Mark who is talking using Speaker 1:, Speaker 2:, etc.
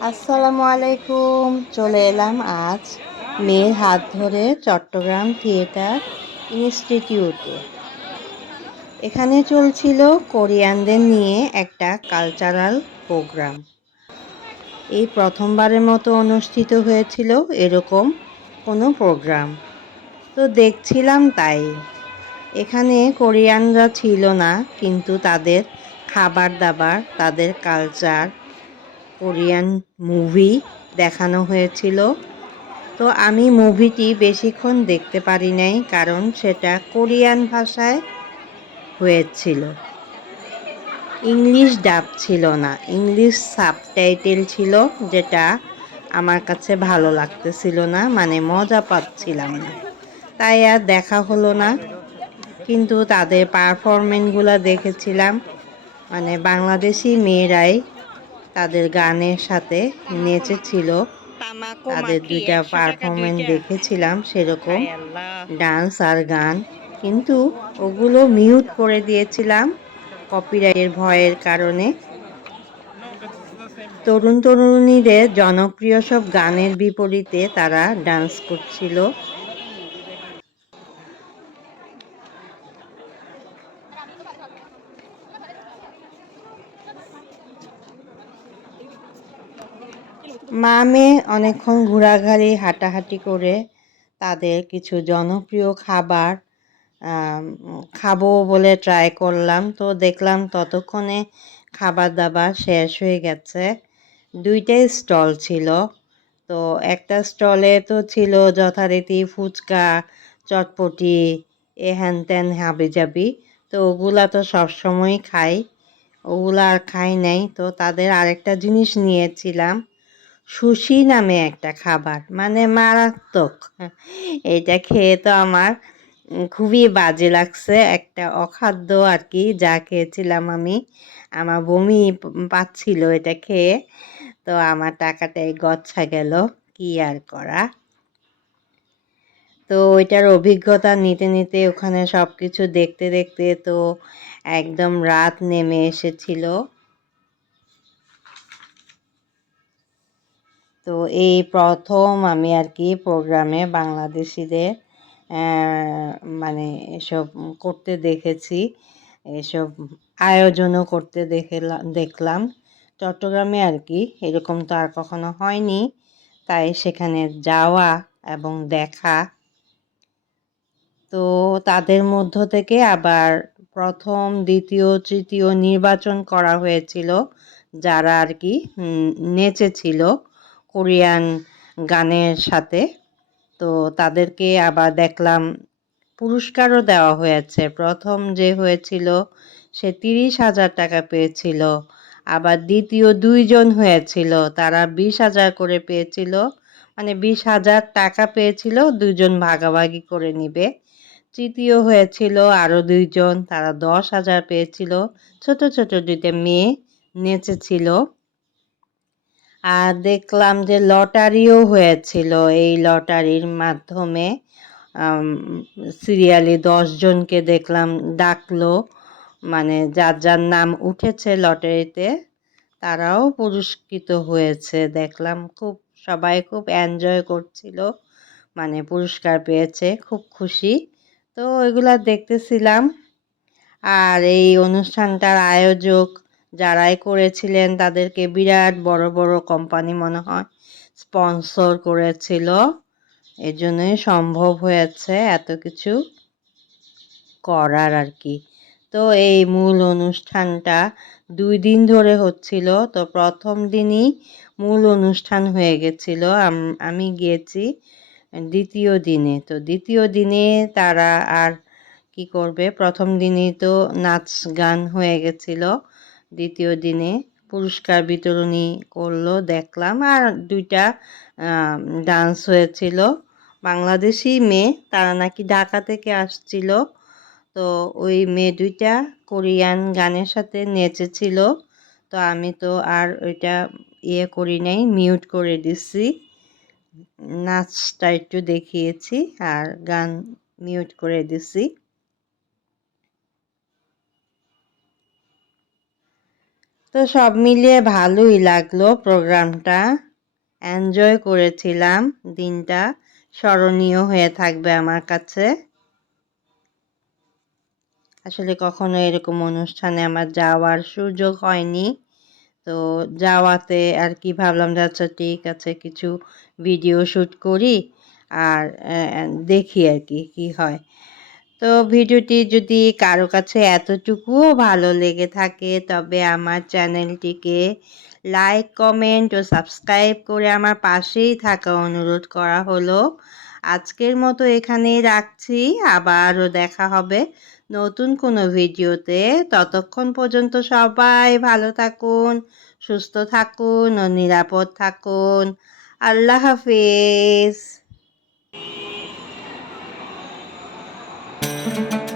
Speaker 1: আসসালামু আলাইকুম চলে এলাম আজ মেয়ের হাত ধরে চট্টগ্রাম থিয়েটার ইনস্টিটিউটে। এখানে চলছিল কোরিয়ানদের নিয়ে একটা কালচারাল প্রোগ্রাম। এই প্রথমবারের মতো অনুষ্ঠিত হয়েছিল এরকম কোনো প্রোগ্রাম। তো দেখছিলাম তাই। এখানে কোরিয়ানরা ছিল না, কিন্তু তাদের খাবার দাবার, তাদের কালচার কোরিয়ান মুভি দেখানো হয়েছিল। তো আমি মুভিটি বেশিক্ষণ দেখতে পারি নাই, কারণ সেটা কোরিয়ান ভাষায় হয়েছিল। ইংলিশ ডাব ছিল না, ইংলিশ সাবটাইটেল ছিল, যেটা আমার কাছে ভালো লাগতেছিল না মানে মজা পাচ্ছিলাম না। তাই আর দেখা হলো না, কিন্তু তাদের পারফরমেন্সগুলো দেখেছিলাম। মানে বাংলাদেশি মেয়েরাই তাদের গানের সাথে নেচেছিল। তাদের দুইটা পারফরমেন্স দেখেছিলাম সেরকম। ডান্স আর গান। কিন্তু ওগুলো মিউট করে দিয়েছিলাম কপিরাইটের ভয়ের কারণে। তরুণ তরুণীদের জনপ্রিয় সব গানের বিপরীতে তারা ডান্স করছিল। মা মেয়ে অনেকক্ষণ ঘোরাঘুরি, হাঁটাহাঁটি করে তাদের কিছু জনপ্রিয় খাবার খাব বলে ট্রাই করলাম। তো দেখলাম ততক্ষণে খাবার দাবার শেষ হয়ে গেছে। দুইটাই স্টল ছিল। তো একটা স্টলে তো ছিল যথারীতি ফুচকা, চটপটি এ হ্যান ত্যান হাবি যাবি তো ওগুলা তো সবসময় খাই। ওগুলা আর খাই নাই। তো তাদের আরেকটা জিনিস নিয়েছিলাম। সুশি নামে একটা খাবার মানে মারাত্মক। এটা খেয়ে তো আমার খুবই বাজে লাগছে, একটা অখাদ্য আর কি যা খেয়েছিলাম আমি। আমার বমি পাচ্ছিল এটা খেয়ে, তো আমার টাকাটাই গচ্ছা গেল, কি আর করা। তো ওইটার অভিজ্ঞতা নিতে নিতে ওখানে সব কিছু দেখতে দেখতে তো একদম রাত নেমে এসেছিল। তো এই প্রথম আমি আর কি প্রোগ্রামে বাংলাদেশিদের মানে এসব করতে দেখেছি। এসব আয়োজনও করতে দেখেলা- দেখলাম। চট্টগ্রামে আর কি এরকম তো আর কখনো হয়নি। তাই সেখানে যাওয়া এবং দেখা। তো তাদের মধ্য থেকে আবার প্রথম, দ্বিতীয়, তৃতীয় নির্বাচন করা হয়েছিল। যারা আর কি নেচেছিল। কোরিয়ান গানের সাথে। তো তাদেরকে আবার দেখলাম পুরস্কারও দেওয়া হয়েছে। প্রথম যে হয়েছিল, সে তিরিশ হাজার টাকা পেয়েছিল। আবার দ্বিতীয় দুইজন হয়েছিল, তারা বিশ হাজার করে পেয়েছিল। মানে বিশ হাজার টাকা পেয়েছিল দুজন ভাগাভাগি করে নিবে। তৃতীয় হয়েছিল আরও দুইজন, তারা দশ হাজার পেয়েছিল। ছোট ছোট দুইটা মেয়ে নেচেছিল। আর দেখলাম যে লটারিও হয়েছিল এই লটারির মাধ্যমে। সিরিয়ালি জনকে দেখলাম ডাকলো। মানে যার যার নাম উঠেছে লটারিতে, তারাও পুরস্কৃত হয়েছে। দেখলাম খুব, সবাই খুব এনজয় করছিল। মানে পুরস্কার পেয়েছে, খুব খুশি। তো এগুলা দেখতেছিলাম। আর এই অনুষ্ঠানটার আয়োজক যারাই করেছিলেন তাদেরকে বিরাট বড় বড় কোম্পানি মনে হয় স্পন্সর করেছিল। এজন্যই সম্ভব হয়েছে এত কিছু করার আর কি। তো এই মূল অনুষ্ঠানটা দুই দিন ধরে হচ্ছিল। তো প্রথম দিনই মূল অনুষ্ঠান হয়ে গেছিল। আমি গিয়েছি দ্বিতীয় দিনে। তো দ্বিতীয় দিনে তারা আর কি করবে? প্রথম দিনই তো নাচ গান হয়ে গেছিল। দ্বিতীয় দিনে পুরস্কার বিতরণী করল, দেখলাম। আর দুইটা ডান্স হয়েছিল। বাংলাদেশি মেয়ে, তারা নাকি ঢাকা থেকে আসছিল। তো ওই মেয়ে দুইটা কোরিয়ান গানের সাথে নেচেছিল। তো আমি তো আর ওইটা ইয়ে করি নাই মিউট করে দিছি। নাচটা একটু দেখিয়েছি আর গান মিউট করে দিছি। তো সব মিলিয়ে ভালোই লাগল প্রোগ্রামটা। এনজয় করেছিলাম দিনটা। স্মরণীয় হয়ে থাকবে আমার কাছে। আসলে কখনো এরকম অনুষ্ঠানে আমার যাওয়ার সুযোগ হয়নি। তো যাওয়াতে আর কি ভাবলাম যে আচ্ছা ঠিক আছে, কিছু ভিডিও শ্যুট করি আর দেখি আর কি কি হয়। তো ভিডিওটি যদি কারও কাছে এতটুকুও ভালো লেগে থাকে, তবে আমার চ্যানেলটিকে লাইক, কমেন্ট ও সাবস্ক্রাইব করে আমার পাশেই থাকা অনুরোধ করা হলো। আজকের মতো এখানেই রাখছি। আবারও দেখা হবে নতুন কোনো ভিডিওতে। ততক্ষণ পর্যন্ত সবাই ভালো থাকুন, সুস্থ থাকুন ও নিরাপদ থাকুন। আল্লাহ হাফিজ। Thank you.